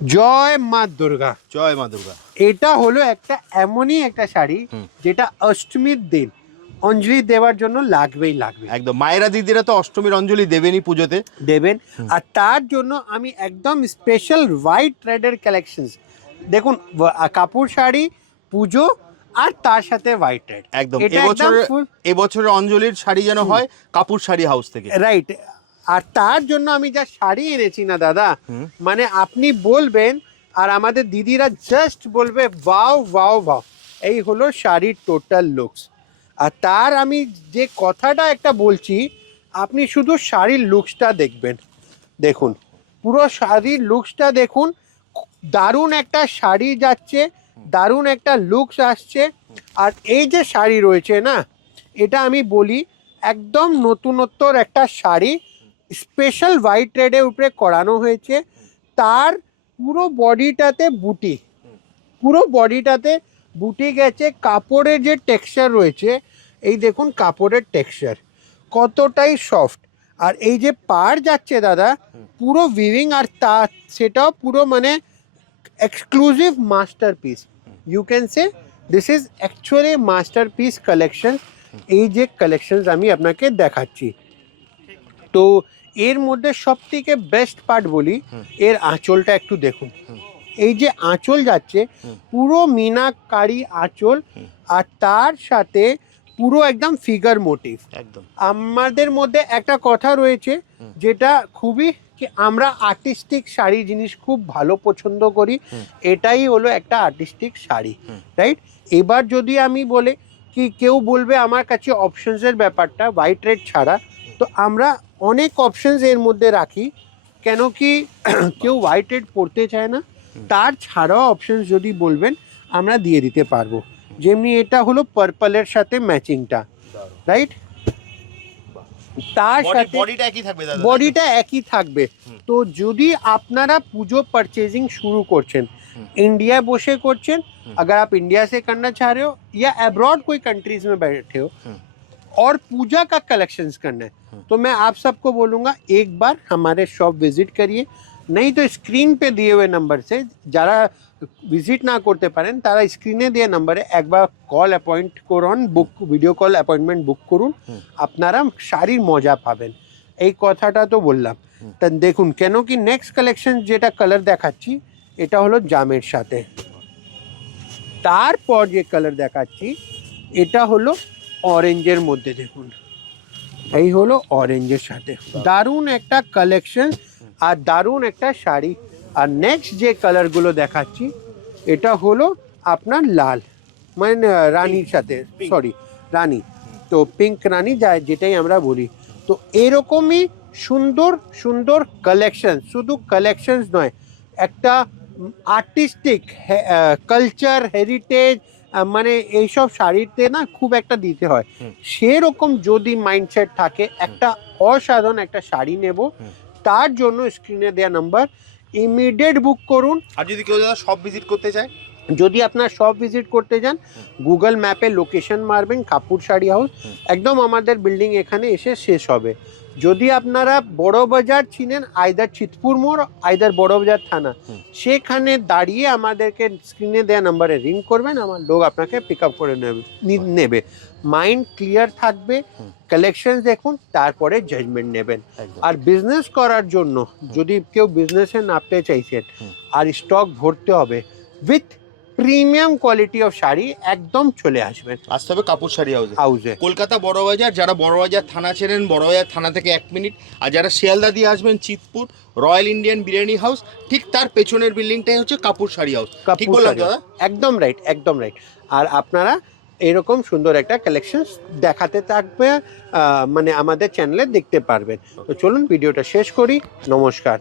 জয় মা দুর্গা। জয় মা দুর্গা। এটা হলো একটা এমনই একটা শাড়ি যেটা অষ্টমীর দিন অঞ্জলি দেওয়ার জন্য লাগবেই লাগবে। একদম, মায়েরা দিদিরা তো অষ্টমীর অঞ্জলি দেবেনই পুজোতে, দেবেন। আর তার জন্য আমি একদম স্পেশাল হোয়াইট রেডের কালেকশনস দেখুন, কাপড় শাড়ি পুজো আর তার সাথে হোয়াইট রেড। একদম এবছরের অঞ্জলির শাড়ি যেন হয় কাপুর শাড়ি হাউস থেকে, রাইট। আর তার জন্য আমি যা শাড়ি এনেছি না দাদা, মানে আপনি বলবেন আর আমাদের দিদিরা জাস্ট বলবে ওয়াও ওয়াও ওয়াও। এই হলো শাড়ির টোটাল লুকস। আর তার আমি যে কথাটা একটা বলছি, আপনি শুধু শাড়ির লুকসটা দেখবেন। দেখুন পুরো শাড়ির লুকসটা দেখুন, দারুণ একটা শাড়ি যাচ্ছে, দারুণ একটা লুকস আসছে। আর এই যে শাড়ি রয়েছে না, এটা আমি বলি একদম নতুনত্বর একটা শাড়ি, স্পেশাল হোয়াইট রেডের উপরে করানো হয়েছে। তার পুরো বডিটাতে বুটি, পুরো বডিটাতে বুটি গেছে। কাপড়ের যে টেক্সচার রয়েছে, এই দেখুন কাপড়ের টেক্সচার কতটাই সফট। আর এই যে পাড় যাচ্ছে দাদা, পুরো উইভিং, আর তা সেটাও পুরো মানে exclusive masterpiece. You can say this is actually masterpiece collection. এই যে কালেকশনস আমি আপনাকে দেখাচ্ছি, তো এর মধ্যে সব থেকে বেস্ট পার্ট বলি, এর আঁচলটা একটু দেখুন। এই যে আঁচল যাচ্ছে পুরো মিনাকারি আঁচল, আর তার সাথে পুরো একদম ফিগার মোটিভ। একদম আমাদের মধ্যে একটা কথা রয়েছে যেটা খুবই, কি আমরা আর্টিস্টিক শাড়ি জিনিস খুব ভালো পছন্দ করি। এটাই হলো একটা আর্টিস্টিক শাড়ি, রাইট। এবার যদি আমি বলে কি কেউ বলবে আমার কাছে অপশনসের ব্যাপারটা হোয়াইট রেড ছাড়া, তো আমরা অনেক অপশনস এর মধ্যে রাখি। কেন কি কেউ হোয়াইট রেড পরতে চায় না, তার ছাড়াও অপশনস যদি বলবেন আমরা দিয়ে দিতে পারবো। যেমনি এটা হলো পার্পলের সাথে ম্যাচিংটা, রাইট। তার সাথে বডিটা একই থাকবে দাদা, বডিটা একই থাকবে। তো যদি আপনারা পুজো পারচেजिंग शुरू করছেন, इंडिया বসে করছেন, अगर आप इंडिया से करना चाह रहे हो या अब्रॉड कोई कंट्रीज में बैठे हो और पूजा का कलेक्शंस करना है, तो मैं आप सबको बोलूँगा एक बार हमारे शॉप विजिट करिए। नहीं तो स्क्रीन पे दिए हुए नंबर से যারা ভিজিট না করতে পারেন তারা স্ক্রিনে দেওয়া নম্বরে একবার কল অ্যাপয়েন্ট করুন, বুক ভিডিও কল অ্যাপয়েন্টমেন্ট বুক করুন, আপনারা শাড়ির মজা পাবেন। এই কথাটা তো বললাম। তা দেখুন, কেন কি নেক্সট কালেকশন যেটা কালার দেখাচ্ছি এটা হলো জামের সাথে। তারপর যে কালার দেখাচ্ছি এটা হলো অরেঞ্জের মধ্যে। দেখুন এই হলো অরেঞ্জের সাথে, দারুণ একটা কালেকশন আর দারুণ একটা শাড়ি। আর নেক্সট যে কালারগুলো দেখাচ্ছি এটা হলো আপনার লাল, মানে রানীর সাথে, সরি রানী, তো পিঙ্ক রানী যায় যেটাই আমরা বলি। তো এরকমই সুন্দর সুন্দর কালেকশন, শুধু কালেকশনস নয়, একটা আর্টিস্টিক কালচার হেরিটেজ, মানে এইসব শাড়িতে না খুব একটা দিতে হয়। সেরকম যদি মাইন্ডসেট থাকে, একটা অসাধারণ একটা শাড়ি নেব, তার জন্য স্ক্রিনে দেওয়া নাম্বার ইমিডিয়েট বুক করুন। আর যদি কেউ দাদা সব ভিজিট করতে চায়, যদি আপনার শপ ভিজিট করতে যান, গুগল ম্যাপে লোকেশন মারবেন কাপুর শাড়ি হাউস, একদম আমাদের বিল্ডিং এখানে এসে শেষ হবে। যদি আপনারা বড় বাজার চিনেন, আইদার চিতপুর মোড় আইদার বড় বাজার থানা, সেখানে দাঁড়িয়ে আমাদেরকে স্ক্রিনে দেওয়া নাম্বারে রিং করবেন, আমার লোক আপনাকে পিক আপ করে নেবে। মাইন্ড ক্লিয়ার থাকবে, কালেকশন দেখুন, তারপরে জাজমেন্ট নেবেন। আর বিজনেস করার জন্য যদি কেউ বিজনেসে নামতে চাইছেন আর স্টক ভরতে হবে, with premium quality of sari একদম চলে আসবেন, আসতে হবে কাপুর শাড়ি হাউসে। কলকাতা বড়বাজার, যারা বড়বাজার থানা চেনেন, বড়বাজার থানা থেকে 1 মিনিট, আর যারা শিয়ালদা দিয়ে আসবেন Chitpur royal Indian biryani house, ঠিক তার পেছনের বিল্ডিংটাই হচ্ছে কাপুর শাড়ি হাউস। ঠিক বললাম দাদা? একদম রাইট, একদম রাইট। আর আপনারা এরকম সুন্দর একটা কালেকশন দেখাতে থাকবে, মানে আমাদের চ্যানেলে দেখতে পারবেন। তো চলুন ভিডিওটা শেষ করি। নমস্কার।